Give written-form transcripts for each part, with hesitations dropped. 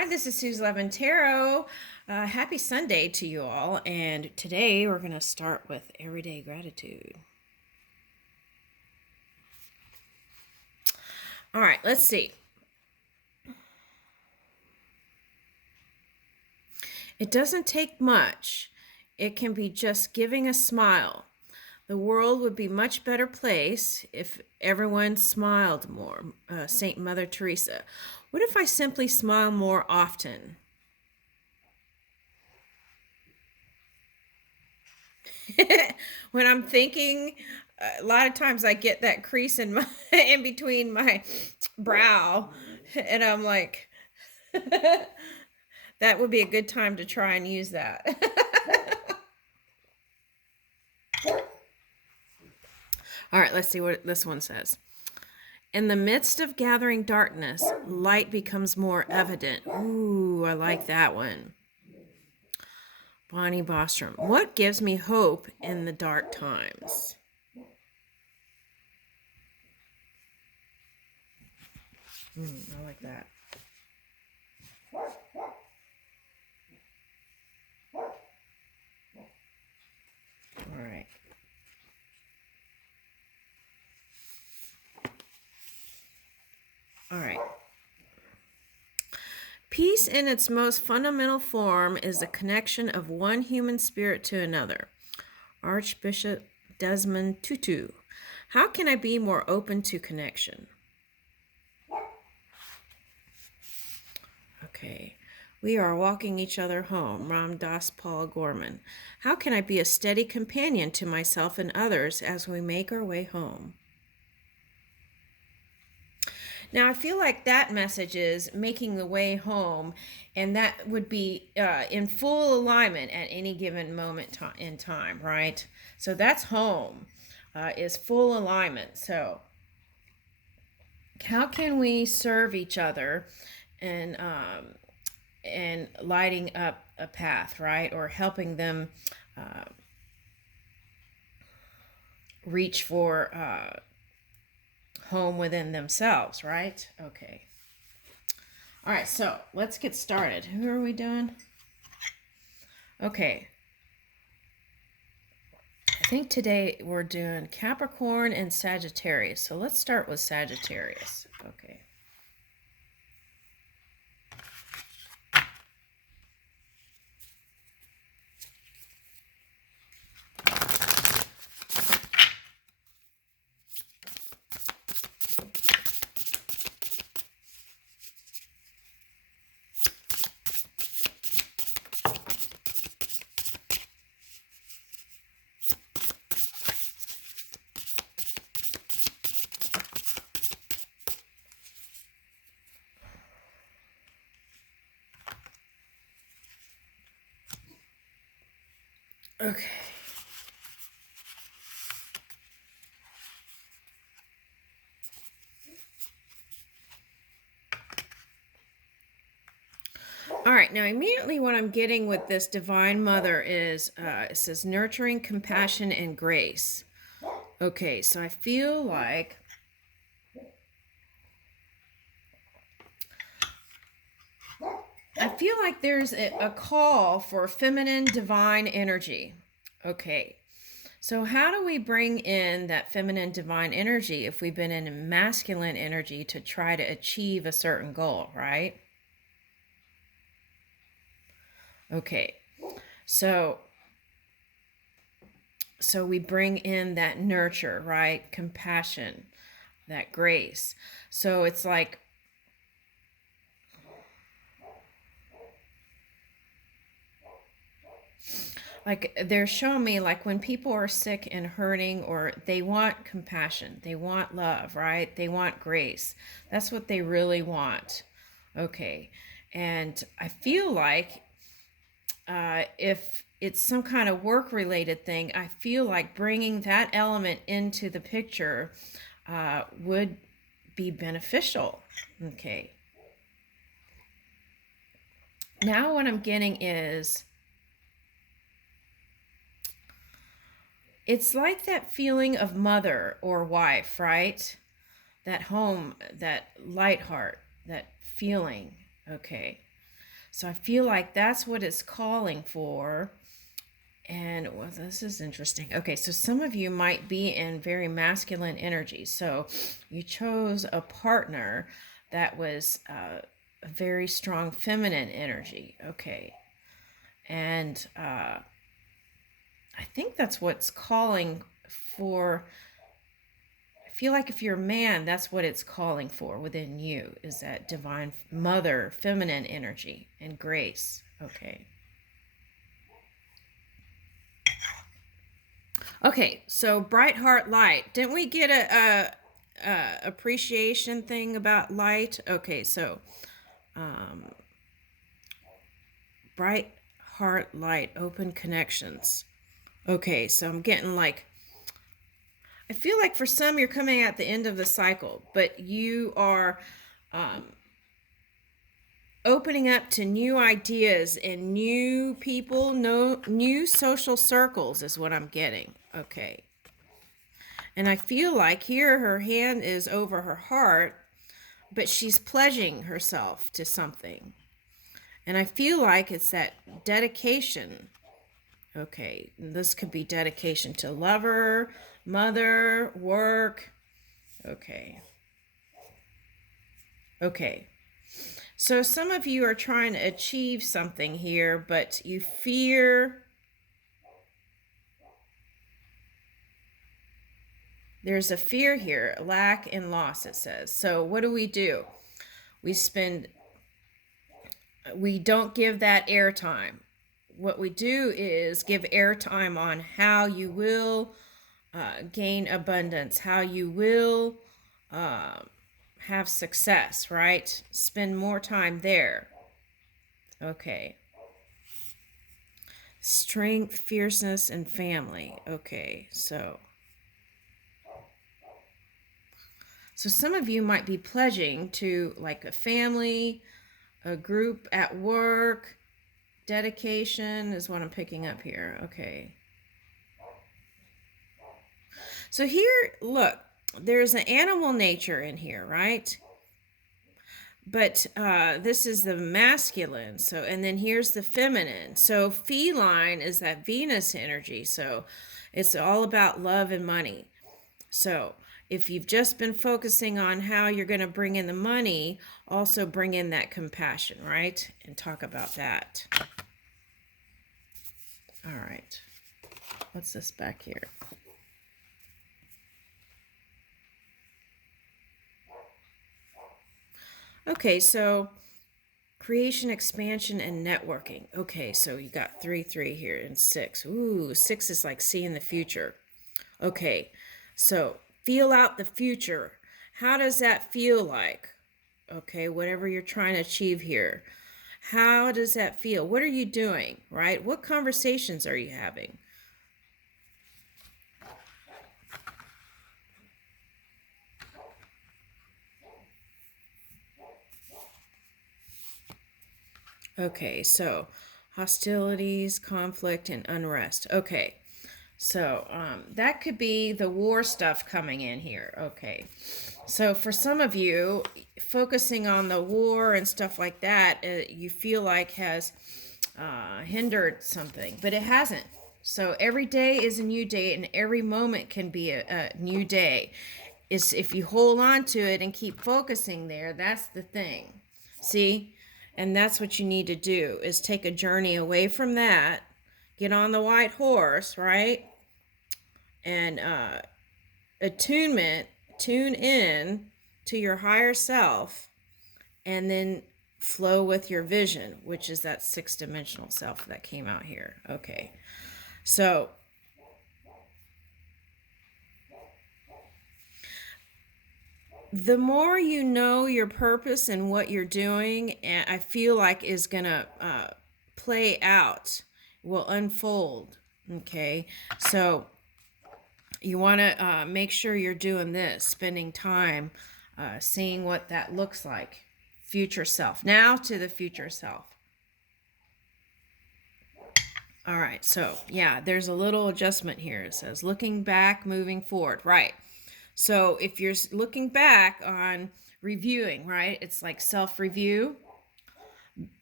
Hi, this is Sue's Love and Tarot. Happy Sunday to you all. And today we're going to start with everyday gratitude. All right, let's see. It doesn't take much. It can be just giving a smile. The world would be a much better place if everyone smiled more. Saint Mother Teresa. What if I simply smile more often? When I'm thinking, a lot of times I get that crease in my in between my brow, and I'm like, that would be a good time to try and use that. All right, let's see what this one says. In the midst of gathering darkness, light becomes more evident. Ooh, I like that one. Bonnie Bostrom. What gives me hope in the dark times? I like that. All right. All right. Peace in its most fundamental form is the connection of one human spirit to another. Archbishop Desmond Tutu. How can I be more open to connection? Okay. We are walking each other home. Ram Das Paul Gorman. How can I be a steady companion to myself and others as we make our way home? Now, I feel like that message is making the way home, and that would be in full alignment at any given moment in time, right? So that's home, is full alignment. So how can we serve each other and lighting up a path, right? Or helping them reach for home within themselves, right? Okay. All right, so let's get started. Who are we doing? Okay. I think today we're doing Capricorn and Sagittarius. So let's start with Sagittarius. Okay. Okay. All right, now immediately what I'm getting with this Divine Mother is, it says nurturing, compassion, and grace. Okay, so I feel like there's a call for feminine divine energy. Okay, so how do we bring in that feminine divine energy if we've been in masculine energy to try to achieve a certain goal, right? Okay, so we bring in that nurture, right? Compassion, that grace. So it's like they're showing me, like, when people are sick and hurting, or they want compassion, they want love, right? They want grace. That's what they really want. Okay. And I feel like if it's some kind of work related thing, I feel like bringing that element into the picture would be beneficial. Okay. Now what I'm getting is, it's like that feeling of mother or wife, right? That home, that light heart, that feeling. Okay. So I feel like that's what it's calling for. And well, this is interesting. Okay, so some of you might be in very masculine energy. So you chose a partner that was a very strong feminine energy. Okay. And I think that's what's calling for. I feel like if you're a man, that's what it's calling for within you, is that divine mother, feminine energy and grace. Okay. Okay, so bright heart light. Didn't we get a appreciation thing about light? Okay, so bright heart light, open connections. Okay, so I'm getting like, I feel like for some you're coming at the end of the cycle, but you are opening up to new ideas and new people, new social circles is what I'm getting. Okay. And I feel like here her hand is over her heart, but she's pledging herself to something. And I feel like it's that dedication. Okay, this could be dedication to lover, mother, work. Okay. Okay. So some of you are trying to achieve something here, but you fear. There's a fear here, lack and loss, it says. So what do? We don't give that airtime. What we do is give airtime on how you will gain abundance, how you will have success, right? Spend more time there. Okay. Strength, fierceness, and family. Okay, so some of you might be pledging to like a family, a group at work. Dedication is what I'm picking up here. Okay. So here, look, there's an animal nature in here, right? But this is the masculine. So, and then here's the feminine. So feline is that Venus energy. So it's all about love and money. So if you've just been focusing on how you're going to bring in the money, also bring in that compassion, right? And talk about that. All right. What's this back here? Okay, so creation, expansion, and networking. Okay, so you got 3, 3 here, and 6. Ooh, 6 is like seeing the future. Okay, so feel out the future. How does that feel like? Okay, whatever you're trying to achieve here. How does that feel? What are you doing, right? What conversations are you having? Okay, so hostilities, conflict, and unrest. Okay, so that could be the war stuff coming in here. Okay, so for some of you, focusing on the war and stuff like that, you feel like has hindered something, but it hasn't. So every day is a new day, and every moment can be a new day. It's if you hold on to it and keep focusing there, that's the thing. See? And that's what you need to do, is take a journey away from that, get on the white horse, right? And attunement, tune in to your higher self, and then flow with your vision, which is that 6-dimensional self that came out here. Okay. So the more you know your purpose and what you're doing, and I feel like is going to play out, will unfold. Okay. So you want to make sure you're doing this, spending time seeing what that looks like. Future self. Now to the future self. All right. So, yeah, there's a little adjustment here. It says looking back, moving forward. Right. So if you're looking back on reviewing, right, it's like self-review.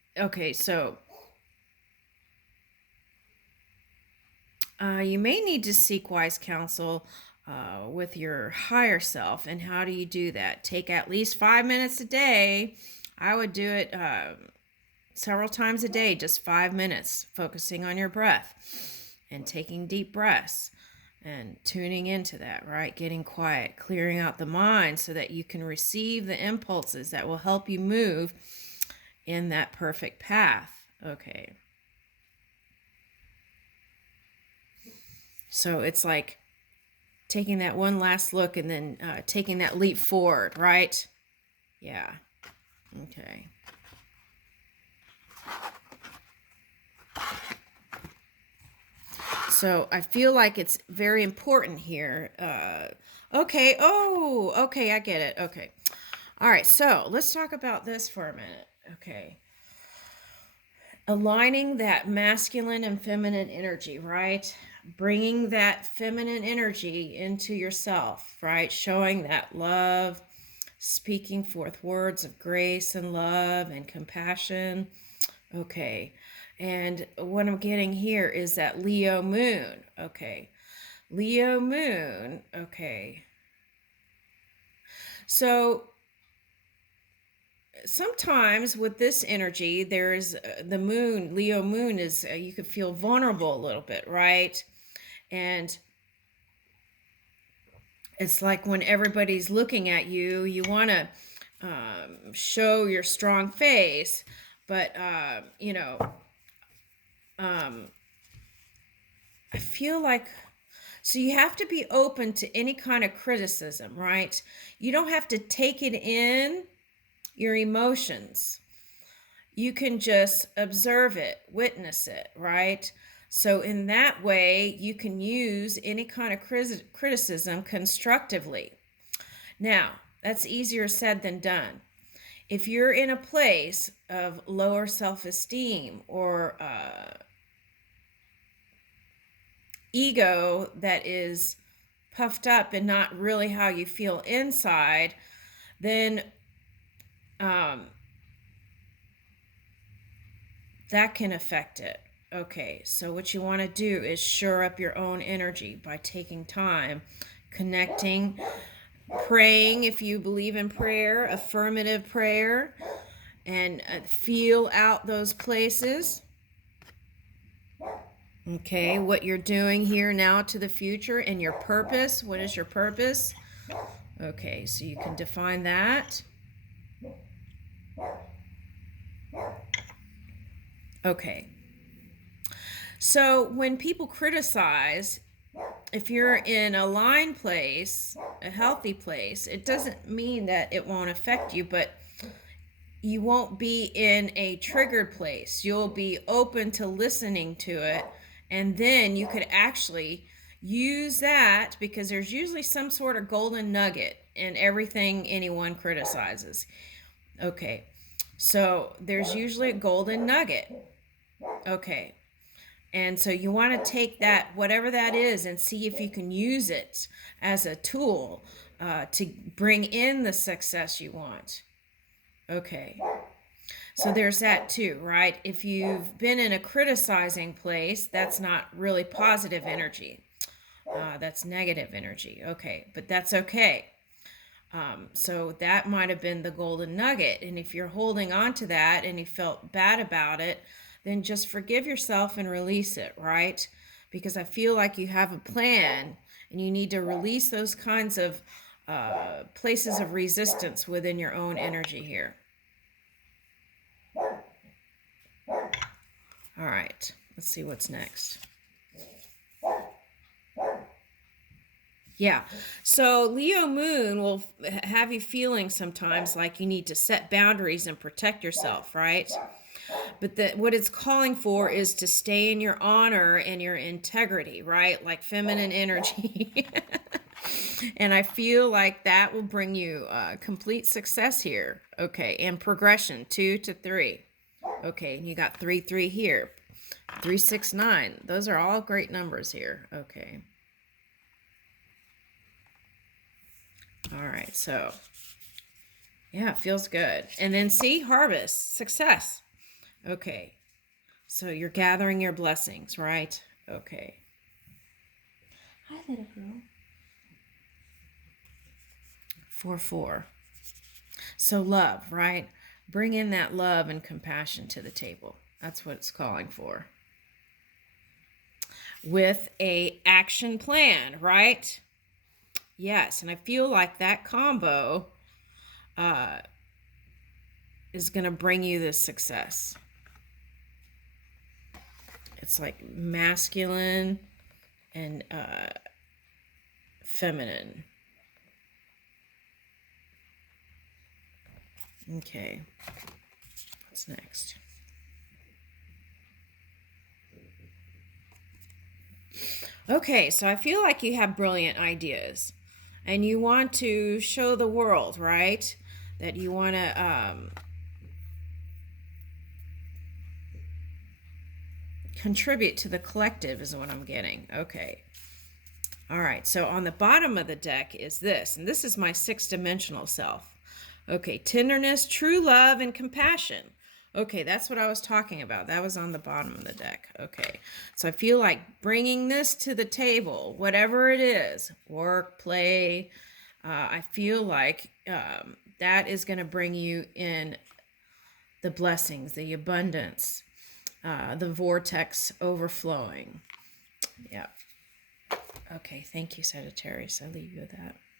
Okay, so you may need to seek wise counsel with your higher self. And how do you do that? Take at least 5 minutes a day. I would do it several times a day, just 5 minutes, focusing on your breath and taking deep breaths and tuning into that, right? Getting quiet, clearing out the mind so that you can receive the impulses that will help you move in that perfect path. Okay. So it's like taking that one last look and then taking that leap forward, right? Yeah. Okay. So I feel like it's very important here. Okay. Oh, okay. I get it. Okay. All right. So let's talk about this for a minute. Okay. Aligning that masculine and feminine energy, right? Bringing that feminine energy into yourself, right? Showing that love, speaking forth words of grace and love and compassion. Okay. And what I'm getting here is that Leo moon. Okay. Leo moon. Okay. So sometimes with this energy, there's the moon, Leo moon is, you could feel vulnerable a little bit, right? And it's like when everybody's looking at you, you want to show your strong face, but, I feel like, so you have to be open to any kind of criticism, right? You don't have to take it in your emotions. You can just observe it, witness it, right? So in that way, you can use any kind of criticism constructively. Now, that's easier said than done. If you're in a place of lower self-esteem or ego that is puffed up and not really how you feel inside, then that can affect it. Okay, so what you want to do is shore up your own energy by taking time, connecting, praying if you believe in prayer, affirmative prayer, and feel out those places. Okay, what you're doing here now to the future and your purpose. What is your purpose? Okay, so you can define that. Okay. So when people criticize, if you're in a line place, a healthy place, it doesn't mean that it won't affect you, but you won't be in a triggered place. You'll be open to listening to it, and then you could actually use that, because there's usually some sort of golden nugget in everything anyone criticizes. Okay, so there's usually a golden nugget. Okay, and so you want to take that, whatever that is, and see if you can use it as a tool to bring in the success you want. Okay. So there's that too, right? If you've been in a criticizing place, that's not really positive energy. That's negative energy. Okay, but that's okay. So that might have been the golden nugget. And if you're holding on to that and you felt bad about it, then just forgive yourself and release it, right? Because I feel like you have a plan and you need to release those kinds of places of resistance within your own energy here. All right, let's see what's next. Yeah, so Leo moon will have you feeling sometimes like you need to set boundaries and protect yourself, right? But what it's calling for is to stay in your honor and your integrity, right? Like feminine energy. And I feel like that will bring you complete success here. Okay, and progression 2 to 3. Okay, and you got 3, 3 here. 3, 6, 9. Those are all great numbers here. Okay. All right, so yeah, it feels good. And then see, harvest, success. Okay. So you're gathering your blessings, right? Okay. Hi, little girl. 4-4. So love, right? Bring in that love and compassion to the table. That's what it's calling for. With a action plan, right? Yes, and I feel like that combo is going to bring you this success. It's like masculine and feminine. Okay, what's next? Okay, so I feel like you have brilliant ideas and you want to show the world, right? That you want to contribute to the collective is what I'm getting. Okay. All right, so on the bottom of the deck is this, and this is my 6-dimensional self. Okay, tenderness, true love, and compassion. Okay, that's what I was talking about. That was on the bottom of the deck. Okay, so I feel like bringing this to the table, whatever it is, work, play, I feel like that is going to bring you in the blessings, the abundance, the vortex overflowing. Yeah. Okay, thank you, Sagittarius. I leave you with that.